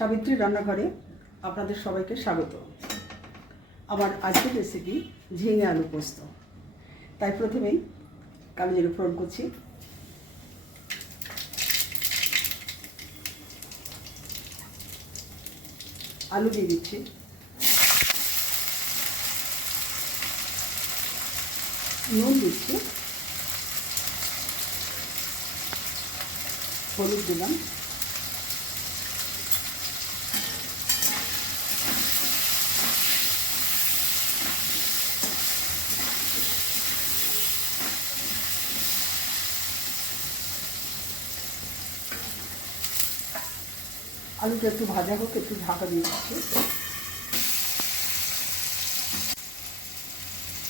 সাবিত্রী রান্নাঘরে আপনাদের সবাইকে স্বাগত। আমার আজকের রেসিপি ঝিঙে আলু পোস্ত। তাই প্রথমেই কালো জিরে ফোড়ন করছি। আলু দিয়ে দিচ্ছি, নুন দিচ্ছি, হলুদ দিলাম, আলুটা একটু ভাজা হোক, একটু ঢাকা দিয়ে দিচ্ছি।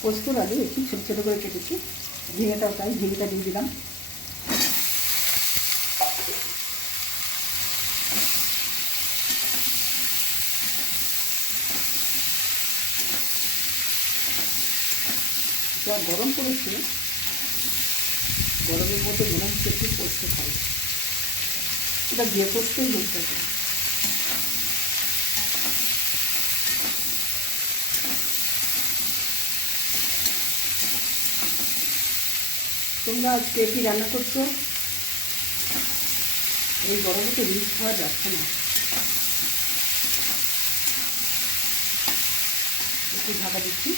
পোস্তর আলু একটু ছোটো ছোটো করে কেটেছি, ঝিঙেটাও তাই, ঝিঙেটা দিয়ে দিলাম। যা গরম পড়েছে, গরমের মধ্যে মনে হচ্ছে একটু পোস্ত খাই। এটা যে পোস্তই হোক থাকে। তোমরা আজকে কি রান্না করছো? এই গরমে তো রিচ খাওয়া যাচ্ছে না। একটু ঢাকা দিচ্ছি।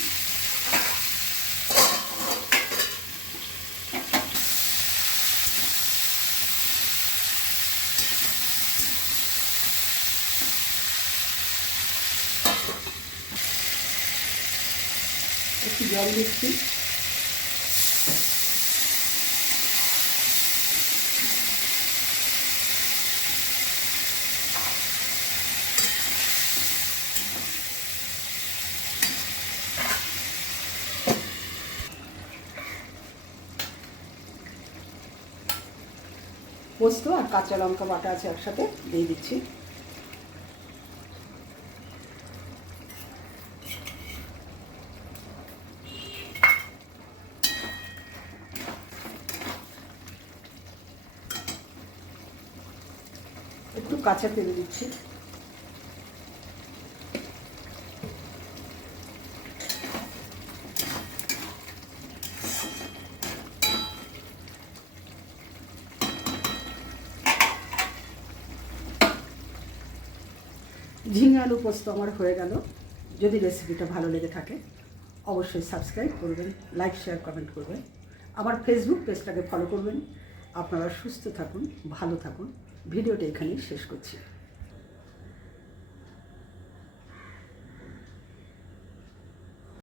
একটু জল দিচ্ছি। পোস্ত আর কাঁচা লঙ্কা বাটা আছে একসাথে, দিয়ে দিচ্ছি। একটু কাঁচা তেল দিচ্ছি। ঝিঙে আলু পোস্ত আমার হয়ে গেল। যদি রেসিপিটা ভালো লেগে থাকে অবশ্যই সাবস্ক্রাইব করবেন, লাইক শেয়ার কমেন্ট করবেন, আমার ফেসবুক পেজটাকে ফলো করবেন। আপনারা সুস্থ থাকুন, ভালো থাকুন। ভিডিওটা এখানেই শেষ করছি।